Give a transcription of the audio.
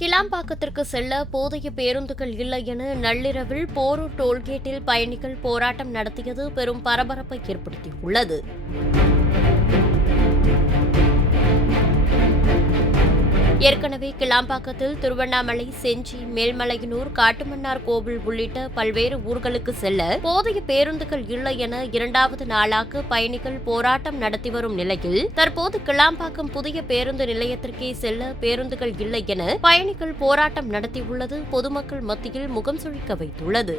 கிளாம்பாக்கத்திற்கு செல்ல போதிய பேருந்துகள் இல்லை என நள்ளிரவில் போரூர் டோல்கேட்டில் பயணிகள் போராட்டம் நடத்தியது பெரும் பரபரப்பை ஏற்படுத்தியுள்ளது. ஏற்கனவே கிளாம்பாக்கத்தில் திருவண்ணாமலை செஞ்சி மேல்மலையனூர் காட்டுமன்னார் கோவில் உள்ளிட்ட பல்வேறு ஊர்களுக்கு செல்ல போதிய பேருந்துகள் இல்லை என இரண்டாவது நாளாக பயணிகள் போராட்டம் நடத்தி வரும் நிலையில் தற்போது கிளாம்பாக்கம் புதிய பேருந்து நிலையத்திற்கே செல்ல பேருந்துகள் இல்லை என பயணிகள் போராட்டம் நடத்தியுள்ளது பொதுமக்கள் மத்தியில் முகம் சுழிக்க வைத்துள்ளது.